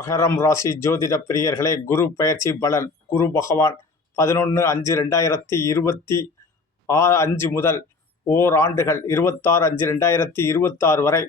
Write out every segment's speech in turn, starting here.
மகரம் ராசி ஜோதிட பிரியர்களே குரு பயிற்சி பலன். குரு பகவான் பதினொன்று அஞ்சு ரெண்டாயிரத்தி இருபத்தி ஆ அஞ்சு முதல் ஓர் ஆண்டுகள் இருபத்தாறு அஞ்சு ரெண்டாயிரத்தி இருபத்தாறு வரை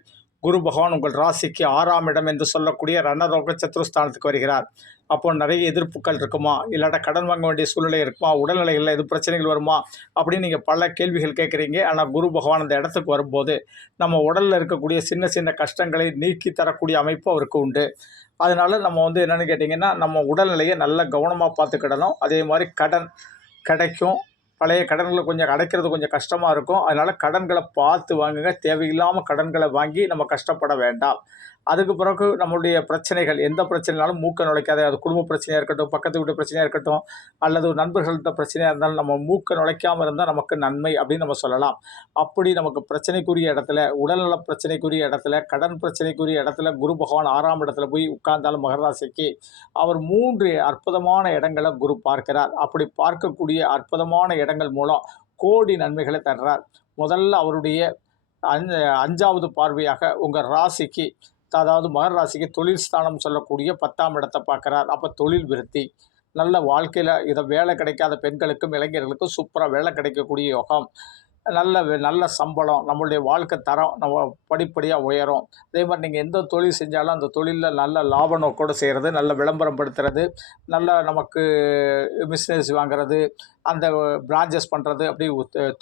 குரு பகவான் உங்கள் ராசிக்கு ஆறாம் இடம் என்று சொல்லக்கூடிய ரணரோக சத்ருஸ்தானத்துக்கு வருகிறார். அப்போ நிறைய எதிர்ப்புகள் இருக்குமா? இல்லாட்டா கடன் வாங்க வேண்டிய சூழ்நிலை இருக்குமா? உடல்நிலைகளில் எது பிரச்சனைகள் வருமா? அப்படின்னு நீங்கள் பல கேள்விகள் கேட்குறீங்க. ஆனால் குரு பகவான் அந்த இடத்துக்கு வரும்போது நம்ம உடலில் இருக்கக்கூடிய சின்ன சின்ன கஷ்டங்களை நீக்கி தரக்கூடிய அமைப்பு அவருக்கு உண்டு. அதனால நம்ம வந்து என்னென்னு கேட்டிங்கன்னா நம்ம உடல்நிலையை நல்ல கவனமாக பார்த்துக்கிடணும். அதே மாதிரி கடன் கிடைக்கும். பழைய கடன்களை கொஞ்சம் அடைக்கிறது கொஞ்சம் கஷ்டமாக இருக்கும். அதனால் கடன்களை பார்த்து வாங்குங்க. தேவையில்லாமல் கடன்களை வாங்கி நம்ம கஷ்டப்பட வேண்டாம். அதுக்கு பிறகு நம்மளுடைய பிரச்சனைகள் எந்த பிரச்சனைனாலும் மூக்க நுழைக்காத அது குடும்ப பிரச்சனையாக இருக்கட்டும் பக்கத்து வீட்டு பிரச்சனையாக இருக்கட்டும் அல்லது நண்பர்கள்ட்ட பிரச்சனையாக இருந்தாலும் நம்ம மூக்க நுழைக்காமல் இருந்தால் நமக்கு நன்மை அப்படின்னு நம்ம சொல்லலாம். அப்படி நமக்கு பிரச்சனைக்குரிய இடத்துல உடல்நல பிரச்சனைக்குரிய இடத்துல கடன் பிரச்சனைக்குரிய இடத்துல குரு பகவான் ஆறாம் இடத்துல போய் உட்கார்ந்தாலும் மகராசிக்கு அவர் மூன்று அற்புதமான இடங்களை குரு பார்க்கிறார். அப்படி பார்க்கக்கூடிய அற்புதமான இடம் இடங்கள் மூலம் கோடி நன்மைகளை தர்றார். முதல்ல அவருடைய அஞ்சாவது பார்வையாக உங்கள் ராசிக்கு அதாவது மகர் ராசிக்கு தொழில் ஸ்தானம் சொல்லக்கூடிய பத்தாம் இடத்தை பார்க்குறார். அப்போ தொழில் விருத்தி நல்ல வாழ்க்கையில் இதை வேலை கிடைக்காத பெண்களுக்கும் இளைஞர்களுக்கும் சூப்பராக வேலை கிடைக்கக்கூடிய யோகம். நல்ல நல்ல சம்பளம் நம்மளுடைய வாழ்க்கை தரம் நம்ம படிப்படியாக உயரும். அதே மாதிரி நீங்கள் எந்த தொழில் செஞ்சாலும் அந்த தொழிலில் நல்ல லாப நோக்கோடு செய்கிறது நல்ல விளம்பரம் படுத்துறது நல்ல நமக்கு பிஸ்னஸ் வாங்குறது அந்த பிரான்ச்சஸ் பண்ணுறது அப்படி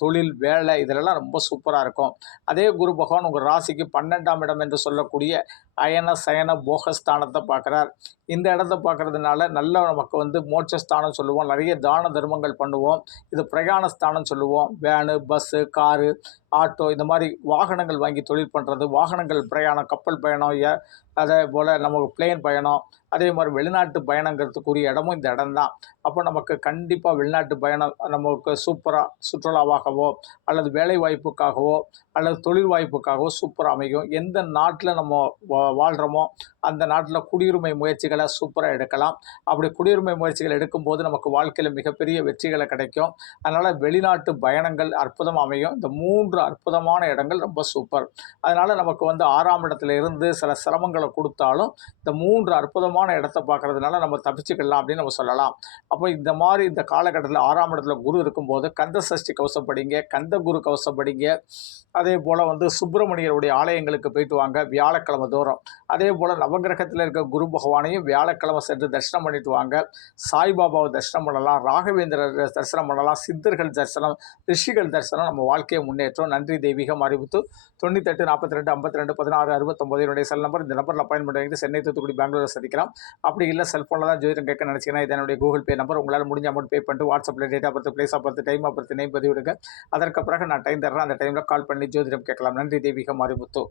தொழில் வேலை இதிலெல்லாம் ரொம்ப சூப்பராக இருக்கும். அதே குரு பகவான் உங்கள் ராசிக்கு பன்னெண்டாம் இடம் என்று சொல்லக்கூடிய அயன சயன போகஸ்தானத்தை பார்க்குறார். இந்த இடத்த பார்க்கறதுனால நல்ல நமக்கு வந்து மோட்சஸ்தானம் சொல்லுவோம். நிறைய தான தர்மங்கள் பண்ணுவோம். இது பிரயாண ஸ்தானம் சொல்லுவோம். வேனு பஸ்ஸு காரு ஆட்டோ இந்த மாதிரி வாகனங்கள் வாங்கி தொழில் பண்ணுறது வாகனங்கள் பிரயாணம் கப்பல் பயணம் ஏ- அதே போல் நமக்கு பிளேன் பயணம் அதே மாதிரி வெளிநாட்டு பயணங்கிறதுக்குரிய இடமும் இந்த இடம் தான் அப்போ நமக்கு கண்டிப்பாக வெளிநாட்டு பயணம் நமக்கு சூப்பராக சுற்றுலாவாகவோ அல்லது வேலை வாய்ப்புக்காகவோ அல்லது தொழில் வாய்ப்புக்காகவோ சூப்பராக அமையும். எந்த நாட்டில் நம்ம வா- வாழ்கிறோமோ அந்த நாட்டில் குடியுரிமை முயற்சிகளை சூப்பராக எடுக்கலாம். அப்படி குடியுரிமை முயற்சிகள் எடுக்கும்போது நமக்கு வாழ்க்கையில் மிகப்பெரிய வெற்றிகளை கிடைக்கும். அதனால் வெளிநாட்டு பயணங்கள் அற்புதம் அமையும். இந்த மூன்று அற்புதமான இடங்கள் ரொம்ப சூப்பர் அதனால் நமக்கு வந்து ஆறாம் இடத்துல இருந்து சில சிரமங்களை கொடுத்தாலும் இந்த மூன்று அற்புதமான இடத்த பார்க்கறதுனால நம்ம தப்பிச்சுக்கலாம் அப்படின்னு நம்ம சொல்லலாம். அப்போ இந்த மாதிரி இந்த காலகட்டத்தில் ஆறாம் இடத்துல குரு இருக்கும்போது கந்த சஷ்டி கவசம் படிங்க கந்த குரு கவசம் படிங்க அதே போல் வந்து சுப்பிரமணியருடைய ஆலயங்களுக்கு போயிட்டு வாங்க வியாழக்கிழமை தோறும். அதே போல் நவகிரகத்தில் இருக்க குரு பகவானையும் வியாழக்கிழமை சென்று தரிசனம் பண்ணிட்டு வாங்க. சாய்பாபாவை தரிசனம் பண்ணலாம் ராகவேந்திரர் தரிசனம் பண்ணலாம் சித்தர்கள் தரிசனம் ரிஷிகள் தரிசனம் நம்ம வாழ்க்கையை முன்னேற்றம். நன்றி தெய்வீகம் அறிவித்து தொண்ணூத்தெட்டு நாற்பத்தி ரெண்டு ஐம்பத்தி ரெண்டு பதினாறு அறுபத்தொம்பது என்னுடைய செல் நம்பர் இந்த நம்பரில் அப்பாயின்மெண்ட் வாங்கிட்டு சென்னை தூத்துக்குடி பெங்களூர் சந்திக்கலாம். அப்படி இல்லை செல்ஃபோனில் தான் ஜோதிடம் கேட்க நினச்சிங்கன்னா இது என்னுடைய கூகுள் பே நம்பர் உங்களால் முடிஞ்ச அமௌண்ட் பே பண்ணிட்டு வாட்ஸ்அப்பில் டேட்டா பார்த்து birth place of time of birth name பதிவிடுங்க. அதற்கு பிறகு நான் டைம் தர்றேன். அந்த டைமில் கால் பண்ணி ஜோதிடம் கேட்கலாம். நன்றி தெய்வீக மாரிமுத்து